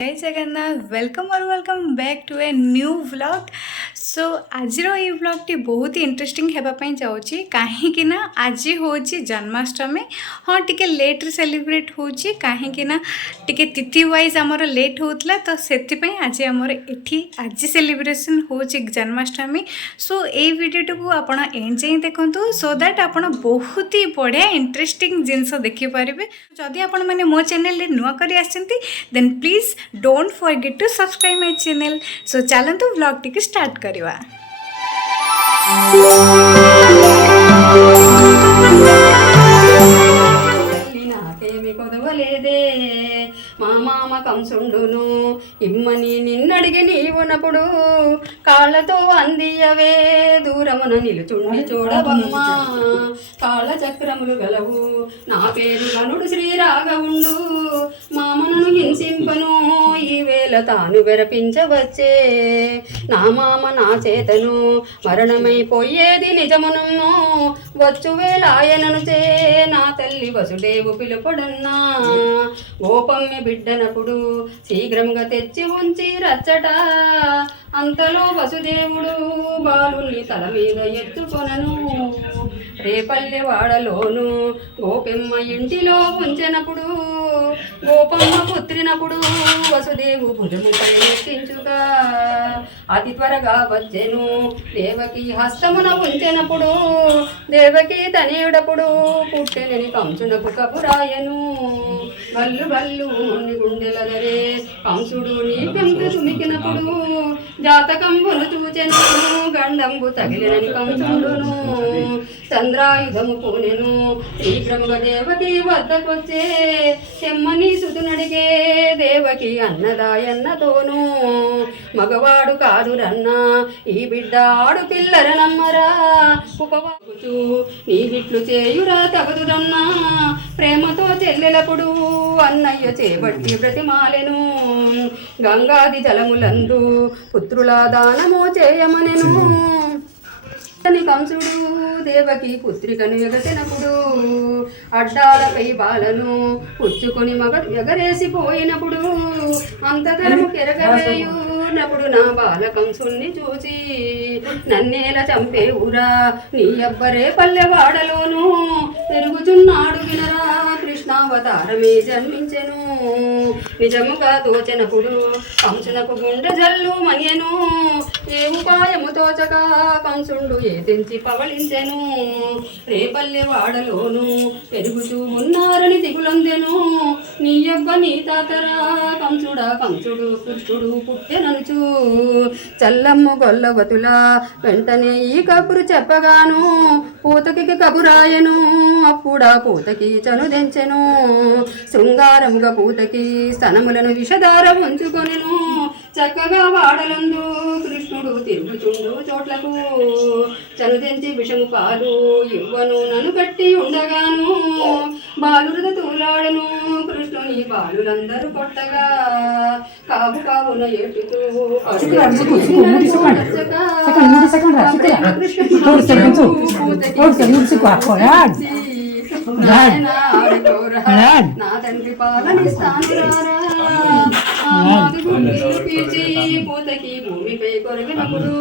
जय जगन्नाथ वेलकम और welcome back to a new vlog. So आज ये व्लॉग टी बहुत ही इंटरेस्टिंग होगापी जाऊँगी कहीं आज हूँ जन्माष्टमी। हाँ टिके लेट रे सेलिब्रेट होची कहीं टिके तिथि वाइज आमर लेट होता तो से आज आमर एठी आज सेलिब्रेशन हो जन्माष्टमी। सो ये वीडियो को आप एंड जाए देखो सो दैट आप बहुत ही बढ़िया इंटरेस्टिंग जिनस देखिपारे। जदि आपण मैंने मो चैनल नुआ कर देन please don't forget to subscribe my channel. So चलतु व्लॉग टी स्टार्ट करवा। నాకేమి కొదవలేదే మా మామ కంసుండును ఇమ్మని నిన్నడిగి నీవునప్పుడు కాళ్ళతో అందియవే దూరమున నిలుచుండి చూడవమ్మా కాళ్ళ చక్రములు గలవు నా పేరు గనుడు శ్రీరాఘవుండు మామను హింసింపను ఈవేళ తాను వెరపించవచ్చే నా మామ నా చేతను మరణమైపోయేది నిజమునమ్మో వచ్చు వేళ ఆయనను చే నా తల్లి వసుదేవు పిలుపడన్నా గోపమ్య బిడ్డనప్పుడు శీఘ్రంగా తెచ్చి ఉంచి రచ్చట అంతలో వసుదేవుడు బాలుల్ని తల మీద ఎత్తుకొనను రేపల్లె వాడలోను గోపెమ్మ ఇంటిలో ఉంచినప్పుడు గోపమ్మ పుత్రినప్పుడు వసుదేవు భుజముపై ఎక్కించుగా అతి త్వరగా వచ్చెను దేవకి హస్తమున ఉంచినప్పుడు దేవకి తనయుడప్పుడు పుట్టెనని కంసునకు కబురాయను వల్లు వల్లు మున్ని గుండెలదరే కంసుడు నీ పెంక తుమికినప్పుడు జాతకంబును చూచెను గండంబు తగిలినని కంసుడును చంద్రాయుధము పూనెను శీఘ్రముగా దేవకి వద్దకొచ్చే చెమ్మని సుతునడిగే దేవకి అన్నదాయన్నతోను మగవాడు కాదురన్నా ఈ బిడ్డ ఆడు పిల్లరనమ్మరా ఉపవాగుచు నీ గిట్లు చేయురా తగదురన్నా ప్రేమతో చెల్లెలప్పుడు అన్నయ్య చేపట్టి బ్రతిమాలెను గంగాది జలములందు పుత్రుల దానము చేయమనెను కంసుడు దేవకి పుత్రికను ఎగసినప్పుడు అడ్డాలపై బాలను పుచ్చుకొని ఎగరేసిపోయినప్పుడు అంతతరము కెరగవేయునప్పుడు నా బాల కంసుణ్ణి చూసి నన్నేల చంపేవురా నీ అబ్బరే పల్లెవాడలోను పెరుగుచున్నాడు వినరా కృష్ణావతారమే జన్మించెను నిజముగా తోచెనప్పుడు కంసునకు గుండె జల్లు మన్యను ఏ ఉపాయము తోచగా కంసుండు ఏదించి పవళించెను రేపల్లె వాడలోను పెరుగుతూ ఉన్నారని దిగులొందెను నీ అబ్బ నీ తాతరా కంసుడా కంసుడు కృష్ణుడు పుట్టెననుచు చల్లమ్మ గొల్లవతుల వెంటనే ఈ కబురు చెప్పగాను పూతకి కబురాయను అప్పుడా పూతకి చనుదెంచెను శృంగారముగా పూతకి స్తనములను విషధార ఉంచుకొనెను చక్కగా వాడలందు కృష్ణుడు తిరుగుచుండు చోట్లకు చనుదెంచి విషము పాలు ఇవ్వను నన్ను కట్టి ఉండగాను బాలురద తూలాడను కృష్ణుని బాలులందరూ కొట్టగా కావు కావున ఏటుతూ నా తండ్రి పాలనిస్తాను పీల్చి పూతకి భూమిపై కొరగినప్పుడు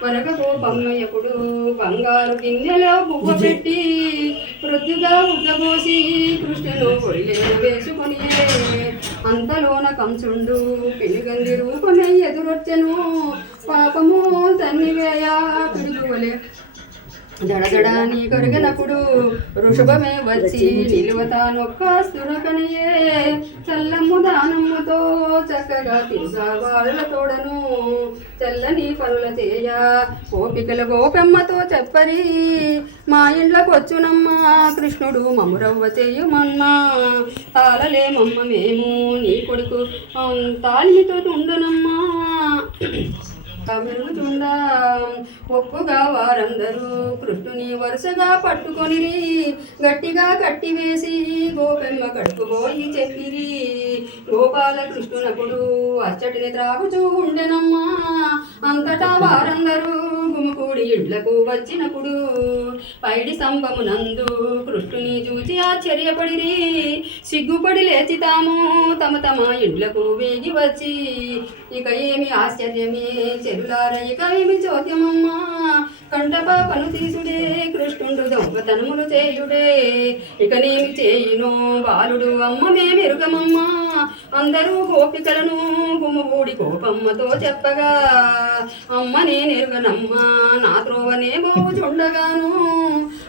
కొరక కోపమ్మయ్యప్పుడు బంగారు గిన్నెలో పువ్వు పెట్టి వృద్ధిగా ఉగ్గబోసి కృష్ణును పొడిలేన వేసుకొని అంతలోన కంసుండు పిలుగంది రూపమై ఎదురొచ్చెను పాపము తన్నివేయ పిడుగువలే జడజడ నీ కొరిగినప్పుడు ఋషభమే వచ్చి నిలువతానొక్క స్థురకనియే చల్లమ్ము దానమ్ముతో చక్కగా తిరుగాళ్ళ తోడను చల్లని పనుల చేయ ఓపికల గోపెమ్మతో చెప్పరి మా ఇండ్లకొచ్చునమ్మా కృష్ణుడు మమురవ్వ చేయుమమ్మా తాళలేమమ్మ మేము నీ కొడుకు తాళితో ఉండనమ్మా మెరుగుచుండా ఒప్పుగా వారందరూ కృష్ణుని వరుసగా పట్టుకొని గట్టిగా కట్టివేసి గోపెమ్మ కడుపుపోయి చెప్పిరి గోపాల కృష్ణునప్పుడు అచ్చటిని త్రాగుచూ ఉండెనమ్మా అంతటా వారందరూ గుమికూడి ఇళ్లకు వచ్చినప్పుడు పైడి స్తంభమునందు కృష్ణుని చూచి ఆశ్చర్యపడిరి. సిగ్గుపడి లేచి తాము తమ తమ ఇండ్లకు వేగి వచ్చి ఇక ఏమి ఆశ్చర్యమే చెరులార ఇక ఏమి చోద్యమమ్మా కంటపాపను తీసుడే కృష్ణుడు దొంగతనములు చేయుడే ఇక నేమి చేయును బాలుడు అమ్మ మేమెరుగమమ్మా అందరూ గోపికలను గుమ్మగూడి కోపమ్మతో చెప్పగా అమ్మ నేనెరుగనమ్మా నా త్రోవనే బోచుండగాను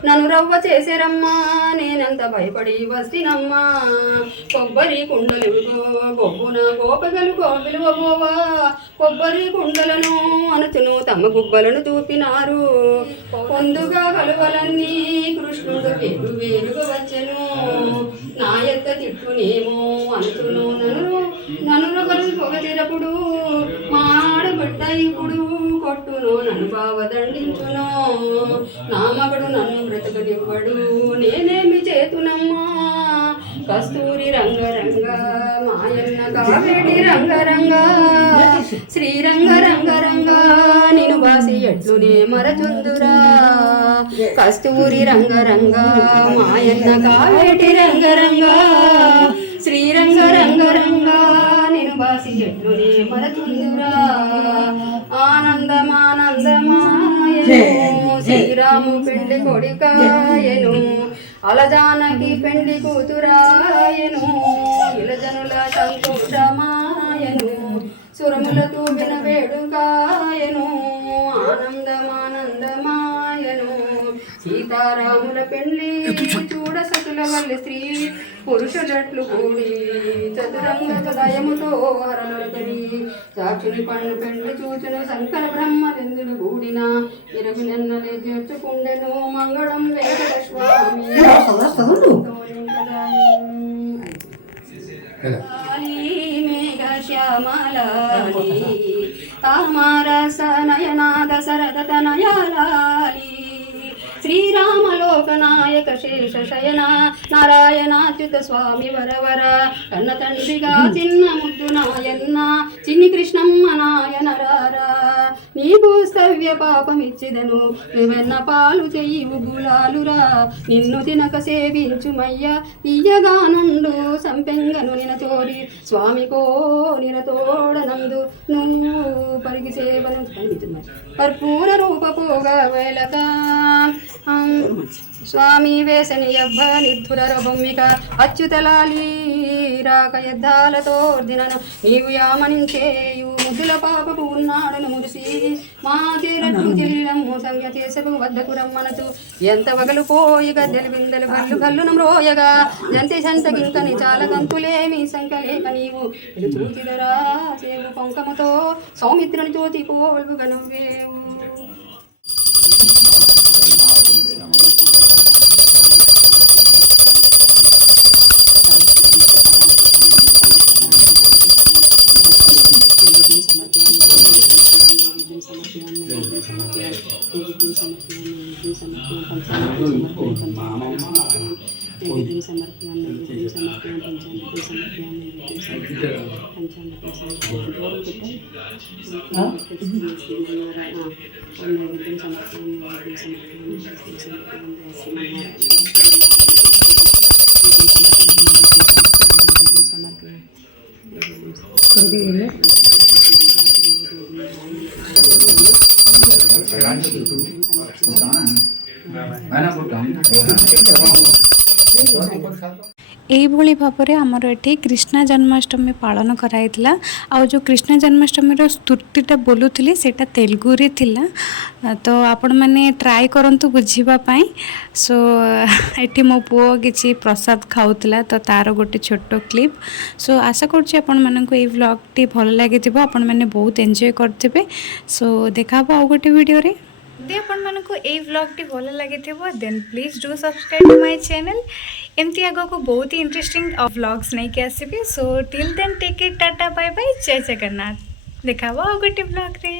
నన్ను రవ్వ చేసేరమ్మా నేనంత భయపడి వస్తినమ్మా కొబ్బరి కుండలుగో గొబ్బున గోపగలు గోపిలువబోవా కొబ్బరి కుండలను అనుచును తమ గుబ్బలను చూపినారు పొందుగా కలువలన్నీ కృష్ణుడు వేరు వేరుగా వచ్చెను నా ఎత్త తిట్టునేమో అనుచును నన్ను కలిసి పొగతిరపుడు మా ఆడబిడ్డ ఇప్పుడు కొట్టును నన్ను బావ దండించును నా మగడు నన్ను బ్రతకనివ్వడు నేనేమి చేతునమ్మా కస్తూరి రంగరంగ మాయన్న కావేడి రంగరంగ శ్రీరంగ రంగరంగ నిను బాసి ఎట్లునే మరచుందురా కస్తూరి రంగరంగ మాయన్న కావేటి రంగరంగ శ్రీరంగ రంగరంగ నిను బాసి ఎట్లునే మరచుందురా ఆనందమానందమాయను శ్రీరాము పెళ్లి కొడికాయను అలజానకి పెండ్లి కూతురాయను ఇలజనుల సంతోషమాయను సురముల తూబిన వేడుకాయను ఆనందమానందమాయను సీతారాముల పెండ్లి చూడ సతుల వల్లి స్త్రీ పురుషులట్లు కూడి చతురంగ దయముతో హరణులతని సాక్షుని పండు పెండ్లి చూచిన శంకర బ్రహ్మలెందులు కూడిన ఇరగు నెన్నలే చేర్చుకుండెను మంగళం వెంకట స్వామి మేఘ శ్యామలాలి తామరస నయనా దశరథ తనయాలి శ్రీరామలోకనాయక శేష శయన నారాయణాచ్యుత స్వామి వరవర కన్న తండ్రిగా చిన్న ముద్దు నాయన్న చిన్ని కృష్ణమ్మ నాయనరారా నీకు స్తవ్య పాపమిచ్చిదను వెన్న పాలు చెయ్యి గులాలురా నిన్ను తినక సేవించుమయ్య తీయగానుండు సంపెంగను నినతోడి స్వామికో నిరతోడనందు నువ్వు పరిగి సేవను కర్పూర రూప పోగ వేలక స్వామి వేసని యవ్వ నిర్ధుర బొమ్మిక అచ్యుతలాలి రాక యుద్ధాలతో దినను నీవు యామనించేయు ముద్దుల పాపకు ఉన్నాడను మురిసి మా తీరట్లు చెల్లినమ్ము సంగ చేసకు వద్దకు రమ్మనతు ఎంత వగలు పోయి గద్దెలు బిందెలు గల్లు గల్లున మ్రోయగా జంతి సంతకింకని చాలా గంతులేమి సంకలేక నీవు చూచిదరా సేవు పొంకముతో సౌమిత్రుని జ్యోతి పోల్వుగా నువ్వేవు এইভাবে ভাবে আমার এটি কৃষ্ণ জন্মাষ্টমী পালন করাইলা আউ যে কৃষ্ণ জন্মাষ্টমীর স্তুতিটা বলুলি সেটা তেলুগুরে থিলা তো আপন মানে ট্রাই করন্তু বুঝিবা পাই সো এটি মো পুଅ কিছু প্রসাদ খাউতলা তো তার গোটে ছোট ক্লিপ সো আশা করছি আপন মানকু এই ব্লগটি ভালো লাগিথিব আপন মানে বহুত এনজয় করথিবে সো দেখাবো আউ গোটে ভিডিওরে যদি ଆପଣମାନଙ୍କୁ এই ବ୍ଲଗ୍ଟି ଭଲ ଲାଗିଥିବ then please do subscribe to my channel ଏମିତି ଆଗକୁ ବହୁତ ହି ଇଣ୍ଟରେଷ୍ଟିଂ ବ୍ଲଗ୍ସ ନେଇକି ଆସିବି so till then take it tata bye bye ଜୟ ଜଗନ୍ନାଥ ଦେଖାବ ଆଉ ଗୋଟେ ବ୍ଲଗ୍ରେ।